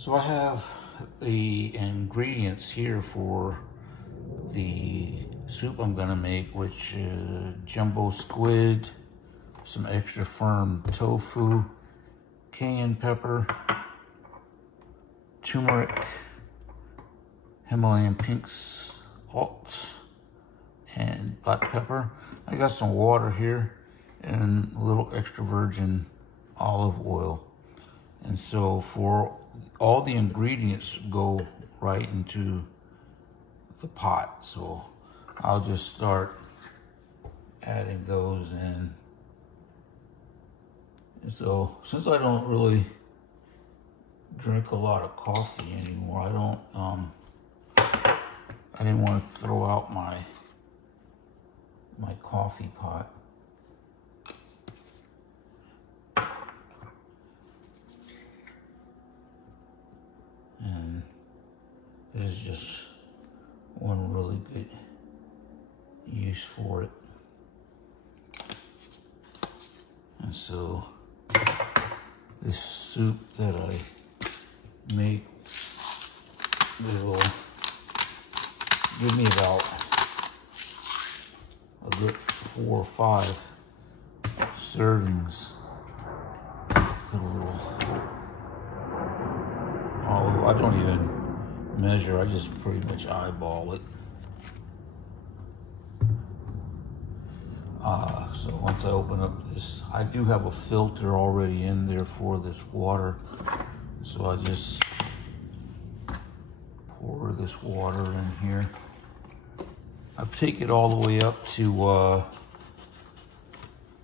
So I have the ingredients here for the soup I'm gonna make, which is jumbo squid, some extra firm tofu, cayenne pepper, turmeric, Himalayan pink salt, and black pepper. I got some water here and a little extra virgin olive oil. And so for all the ingredients go right into the pot. So I'll just start adding those in. And so since I don't really drink a lot of coffee anymore, I didn't want to throw out my coffee pot. And there's just one really good use for it. And so this soup that I make will give me about a good 4 or 5 servings. Put a little olive. I don't even measure, I just pretty much eyeball it. So once I open up this, I do have a filter already in there for this water. So I just pour this water in here. I take it all the way up to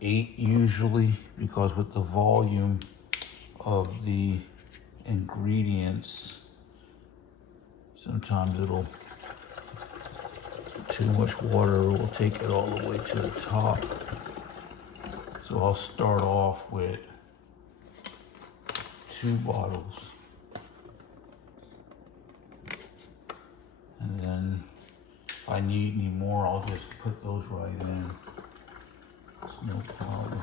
8 usually, because with the volume of the ingredients, sometimes too much water will take it all the way to the top. So I'll start off with 2 bottles. And then if I need any more, I'll just put those right in. It's no problem.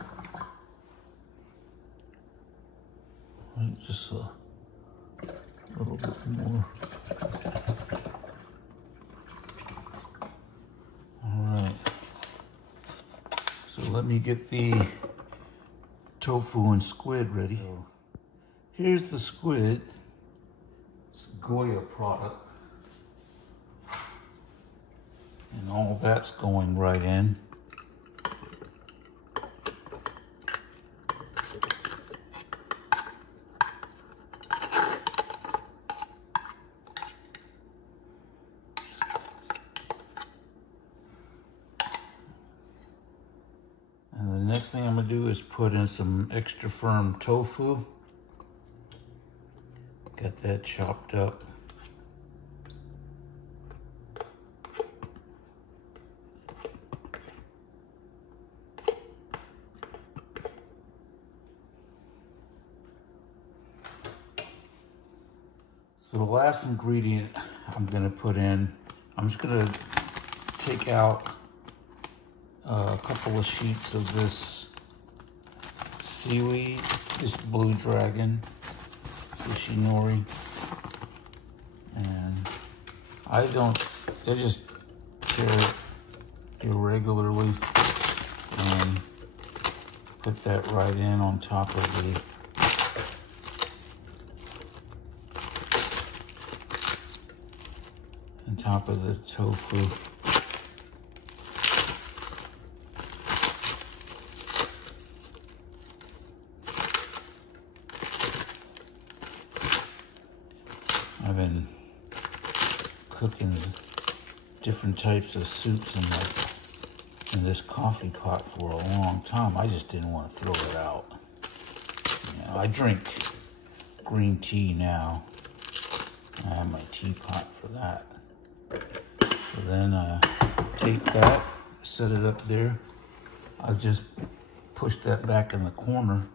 Right, just a little bit more. All right. So let me get the tofu and squid ready. So here's the squid. It's a Goya product. And all that's going right in. And the next thing I'm gonna do is put in some extra firm tofu. Got that chopped up. So the last ingredient I'm gonna put in, I'm just gonna take out a couple of sheets of this seaweed, this blue dragon, sushi nori. And I just tear it irregularly and put that right in on top of the tofu. I've been cooking different types of soups in this coffee pot for a long time. I just didn't want to throw it out. You know, I drink green tea now. I have my teapot for that. So then I take that, set it up there. I just push that back in the corner.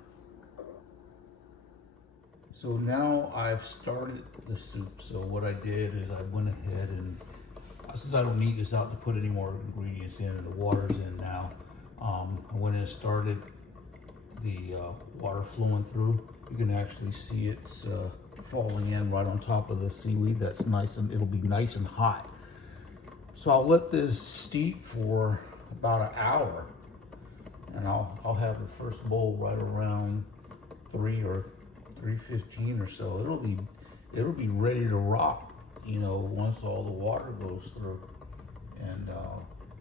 So now I've started the soup. So what I did is I went ahead and, since I don't need this out to put any more ingredients in and the water's in now, I went and started the water flowing through. You can actually see it's falling in right on top of the seaweed. That's nice, and it'll be nice and hot. So I'll let this steep for about an hour, and I'll have the first bowl right around 3 or 3:15 or so. It'll be ready to rock, you know, once all the water goes through. And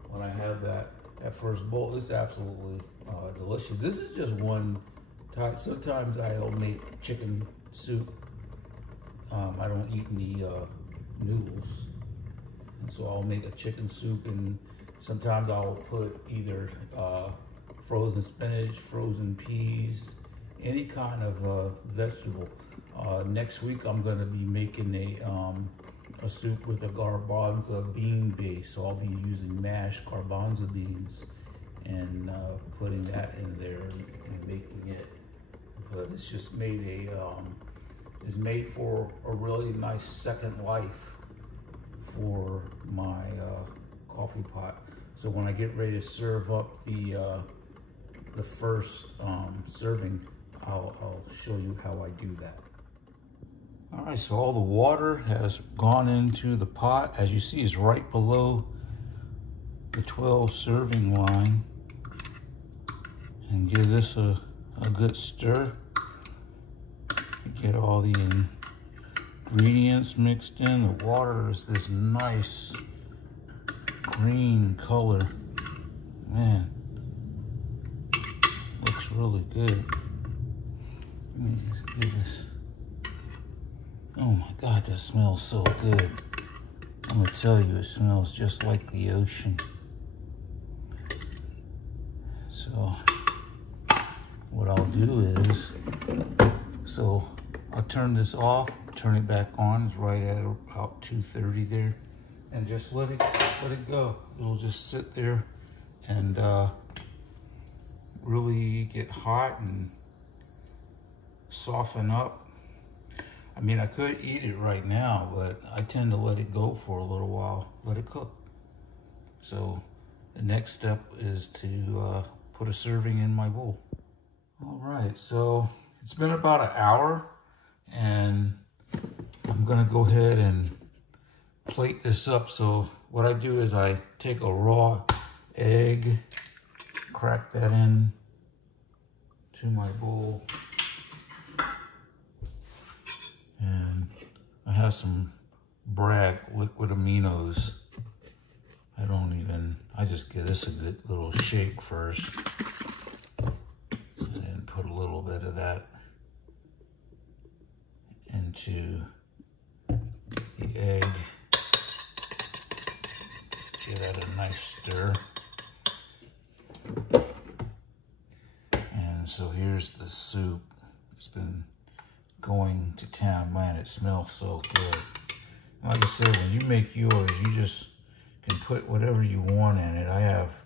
when I have that first bowl, it's absolutely delicious. This is just one type. Sometimes I'll make chicken soup. I don't eat any noodles, and so I'll make a chicken soup, and sometimes I'll put either frozen spinach, frozen peas, any kind of vegetable. Next week I'm going to be making a soup with a garbanzo bean base, so I'll be using mashed garbanzo beans and putting that in there and making it. But it's just made is made for a really nice second life for my coffee pot. So when I get ready to serve up the first serving, I'll show you how I do that. All right, so all the water has gone into the pot. As you see, it's right below the 12 serving line. And give this a good stir. Get all the ingredients mixed in. The water is this nice green color. Man, looks really good. Let me just do this. Oh my God, that smells so good. I'm gonna tell you, it smells just like the ocean. So what I'll do is, I'll turn this off, turn it back on. It's right at about 230 there, and just let it go. It'll just sit there and really get hot and soften up. I mean, I could eat it right now, but I tend to let it go for a little while, let it cook. So the next step is to put a serving in my bowl. All right, so it's been about an hour, and I'm gonna go ahead and plate this up. So what I do is I take a raw egg, crack that in to my bowl. And I have some Bragg liquid aminos. I just give this a good little shake first. And then put a little bit of that into the egg. Give that a nice stir. And so here's the soup. It's been going to town. Man, it smells so good. Like I said, when you make yours, you just can put whatever you want in it. I have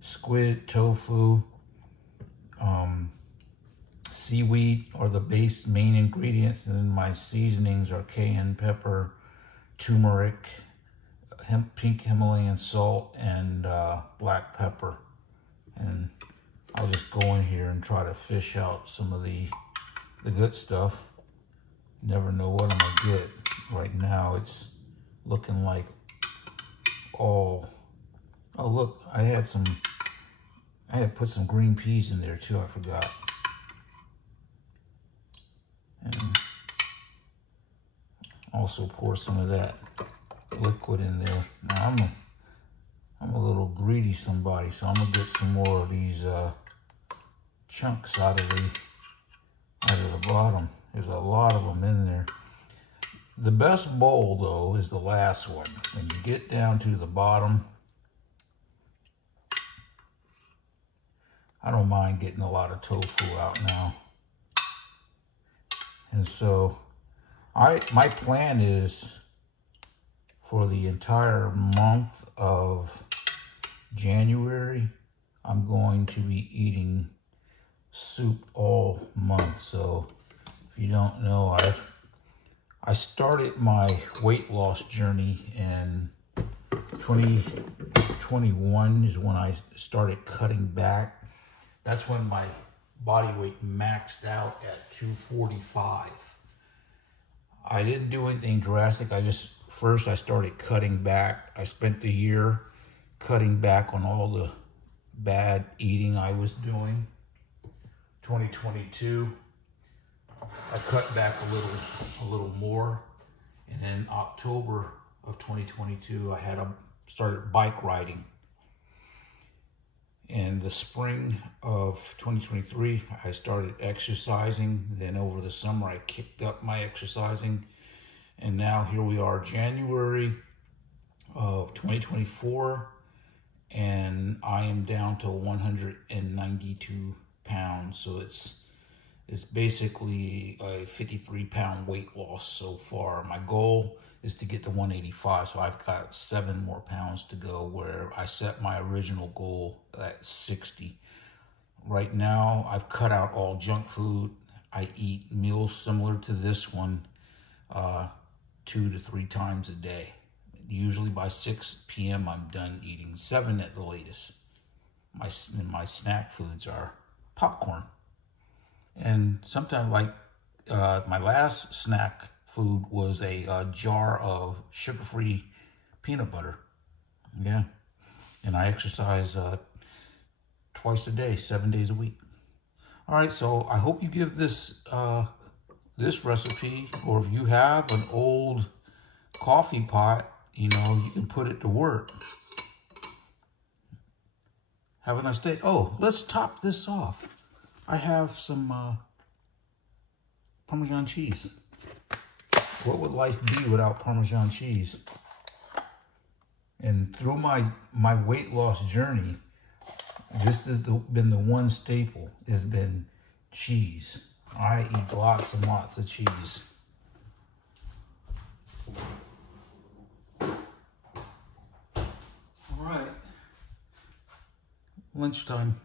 squid, tofu, seaweed are the main ingredients, and then my seasonings are cayenne pepper, turmeric, pink Himalayan salt, and black pepper. And I'll just go in here and try to fish out some of the good stuff. Never know what I'm gonna get. Right now it's looking like all, oh look, I had put some green peas in there too, I forgot. And also pour some of that liquid in there. Now I'm a little greedy somebody, so I'm gonna get some more of these chunks out of the bottom. There's a lot of them in there. The best bowl, though, is the last one. When you get down to the bottom, I don't mind getting a lot of tofu out now. And so, my plan is for the entire month of January, I'm going to be eating soup all month. So, if you don't know, I started my weight loss journey in 2021 is when I started cutting back. That's when my body weight maxed out at 245. I didn't do anything drastic. First I started cutting back. I spent the year cutting back on all the bad eating I was doing. 2022, I cut back a little more. And then October of 2022, I started bike riding. In the spring of 2023, I started exercising. Then over the summer, I kicked up my exercising. And now here we are, January of 2024, and I am down to 192 pounds. So it's basically a 53-pound weight loss so far. My goal is to get to 185, so I've got 7 more pounds to go, where I set my original goal at 60. Right now, I've cut out all junk food. I eat meals similar to this one 2 to 3 times a day. Usually by 6 p.m. I'm done eating, 7 at the latest. My snack foods are popcorn. And sometimes, like my last snack food was a jar of sugar-free peanut butter. Yeah. And I exercise twice a day, 7 days a week. All right, so I hope you give this recipe, or if you have an old coffee pot, you can put it to work. Have a nice day. Oh, let's top this off. I have some Parmesan cheese. What would life be without Parmesan cheese? And through my weight loss journey, this has been the one staple, has been cheese. I eat lots and lots of cheese. All right. Lunchtime.